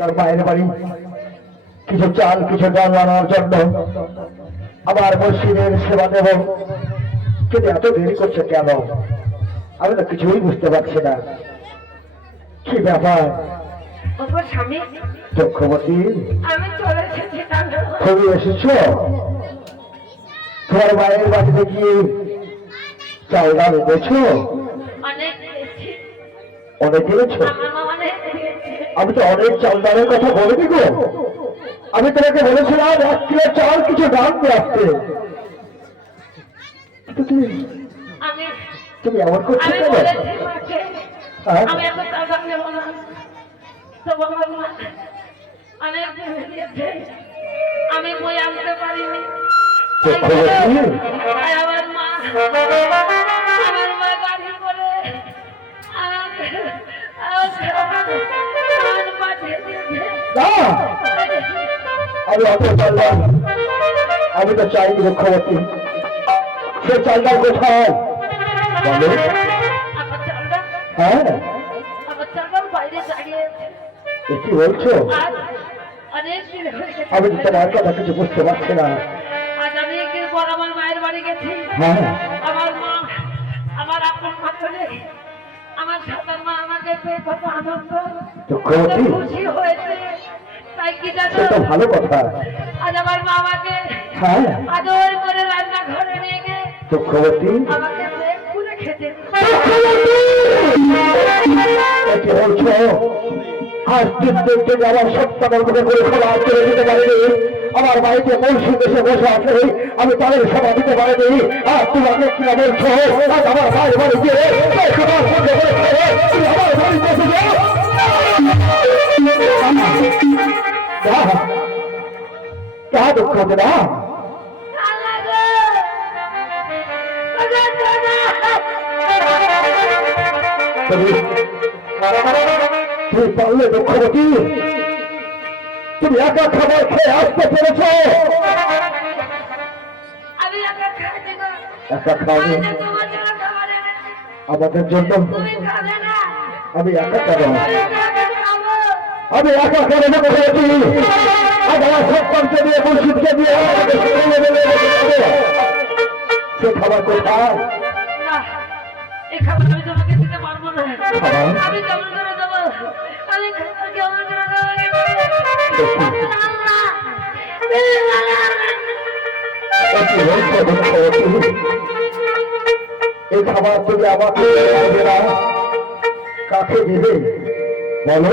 তার মায়ের বাড়ি। কিছু চাল কিছু ডাল আনার জন্য আমার মসজিদের সেবা দেব। কিন্তু এত দেরি করছে কেন? আমি তো কিছুই বুঝতে পারছি না। কি ব্যাপার? চলে তুমি এসেছ? তোমার মায়ের বাড়িতে গিয়ে চাল ডাল এনেছো? অনেক এনেছো। আমি তো অনেক চাল ডালের কথা বলে দিব আমি তোমাকে বলেছিলাম এক কিলো চাল কিছু দাম দিয়ে আসতে। তুমি এমন করছ কেন? হ্যাঁ? আমি বই আনতে পারিনি। আমার মা আমার মা গাড়ি করে না আমি অত চাললাম আমি তো চাই মুখ্যমন্ত্রী। সে চালটা কোথায়? বলো। হ্যাঁ। কি বলছো। আমি তো তোমার কথা কিছু বুঝতে পারছি না। আমার মায়ের বাড়ি গেছি। হ্যাঁ। আমার মা আমার আপন মা আমার সাঁতার মা আমাকে পেয়ে কত আনন্দ। খুশি হয়েছে। তাই কি জানো? ভালো কথা। আজ আমার মা আমাকে হ্যাঁ। আদর করে রান্না ঘরে নিয়ে গিয়ে দুঃখবতী আমাকে খুলে খেতে। কি? বলছো? আজ দেখতে যে আমার সপ্তাহের মধ্যে করে খোলা চলে দিতে পারিনি আমার বাড়িতে মৌসুম এসে বসে আছে আমি তাদের সভা দিতে পারিনি। আর তোমাকে কি বলছো? আমার ভাই বাড়ি গিয়ে তো না তুমি পারলে দুঃখবতী তুমি একা খাবার খেয়ে আসতে পেরেছ। একা খাবে আমাদের জন্য আমি একা খাব। আমি একা বলেছি আজ আমার সন্তানকে দিয়ে মুর্শিদকে দিয়ে। সে খাবার কোথায় না, খাবার আমি তোমাকে দিতে পারব না। আমি কেমন করে দেবো? আমি খাবার কেমন করে দেবো? হয়েছে এই খাবার আমাকে কাকে দেবে বলো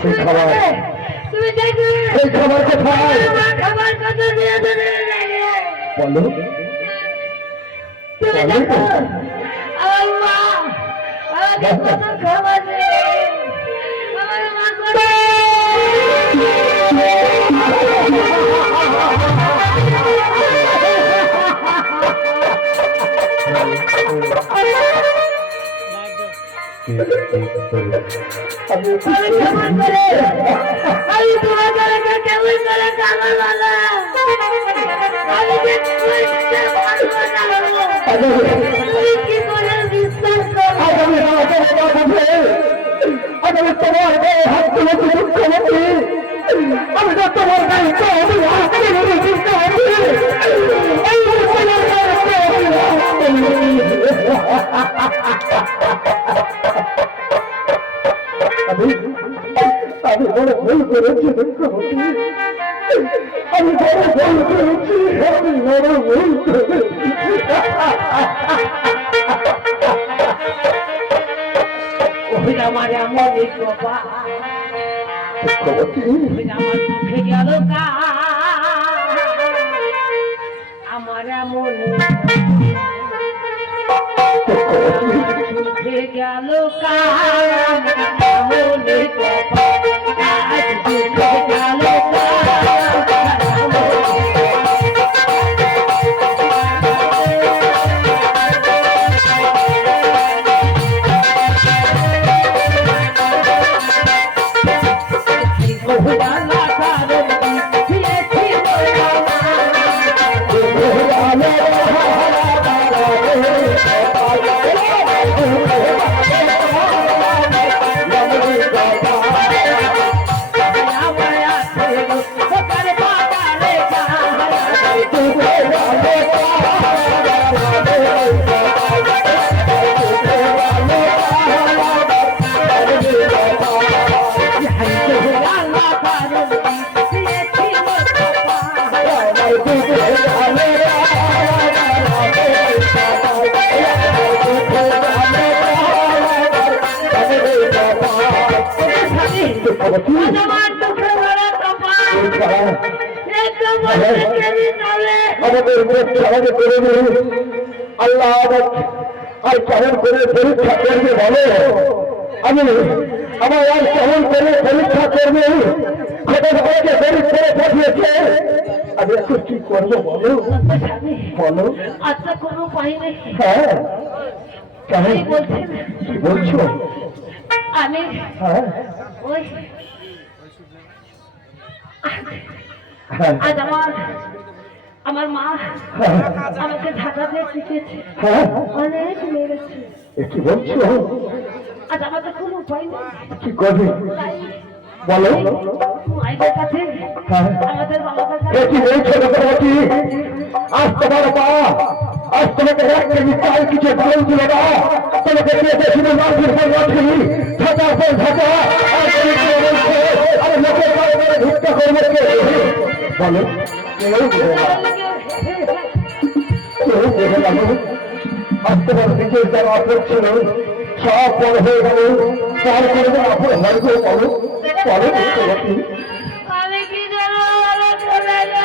সেই খাবার। সেই খাবার কোথায়? বলো খাবার কত আমি তোমাকে রেখে কেমন করে খাবার বানা আমি তুমি তোমার গায়ে হাত তুলেছি মুখ্যমন্ত্রী আমি তো তোমার গায়ে তুলে চিন্তা আছি তোমার। ভুল করেছি আমি বড় ভুল করেছি আমি বড় ভুল করেছি আমার এমন এই বাবা মুখ্যমন্ত্রী আমার মুখে গেল কা আমার এমন মুখে গেল কা এমন এই কেবি চলে আমাদের করে দিন আল্লাহ আর কেমন করে পরীক্ষা করবে বলো আমি আমার আর কেমন করে পরীক্ষা করবে আমাকে গরিব করে পাঠিয়েছে আমি এখন কি করব বলো বলো আচ্ছা কোনো উপায় নেই। হ্যাঁ। বলছো? আমি হ্যাঁ। ওই আজ আমার আমার মা আমাকে ঢাকা দিয়ে শিখেছে হ্যাঁ। অনেক মেরেছে। কি বলছো? আজ আমাদের কোনো উপায় নেই। কি করবে? বলো। মায়ের কাছে হ্যাঁ। আমাদের এটি আজ তোমার মা আজ তোমাকে কিছু ডাল দিল না তোমাকে শুধু ঢাকার পর ঢাকা আর কি বলছো? আমি লোকের বাড়ি ভিক্ষা করব কে? বলো। কেউ দেবে না। কেউ সব বড় হয়ে গেল। তার করবে আপনার হয়তো বলো। বলো লোকমতি আমি কি জানো চলে যা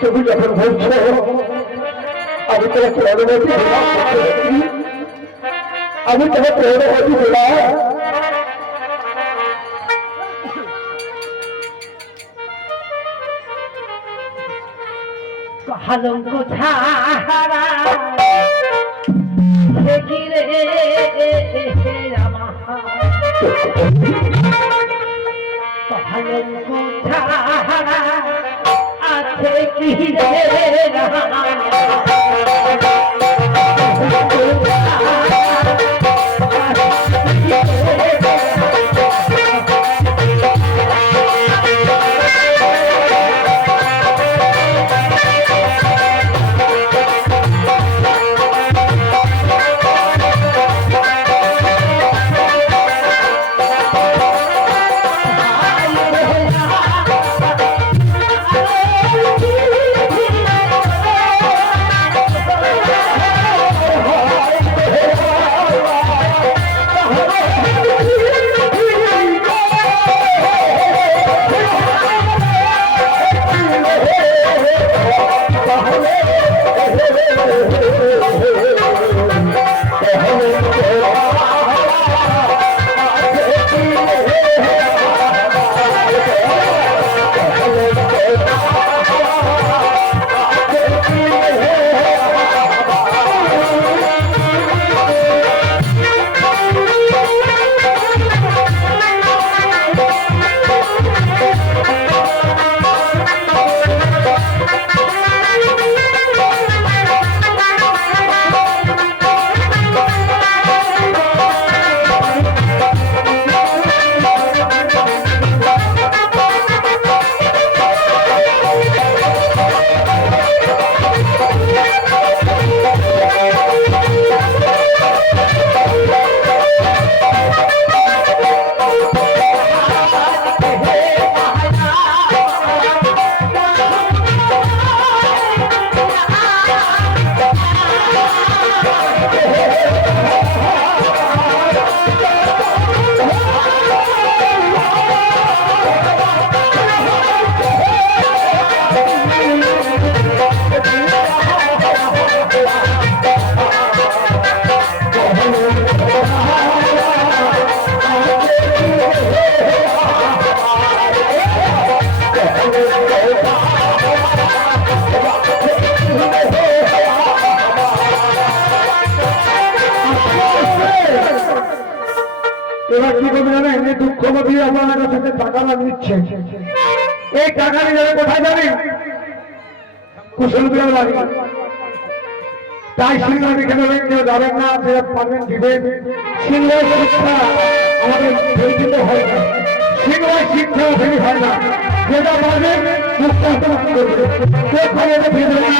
তুমি যখন বলছো আমি তোমাকে অনুমতি দিলাম আমি তোমাকে অনুমতি দিলাম কলঙ্ক ছাড়া। দেখি রে? আমার কলঙ্ক ছাড়া আছে কি রে? আপনার কাছ থেকে টাকাটা নিচ্ছে। এই টাকা নিয়ে যাবে কোথায় যাবেন কুশল বাড়ি। তাই সিংহানি কেন কেউ যাবেন না, যে পাবেন দিবেন সিংহের শিক্ষা আমাদের ফেরিতে হয় না। সিংহের শিক্ষা ফেরি হয় না। যেটা পাবেন মুক্ত করবে। কেউ খাইয়ে ভেবে না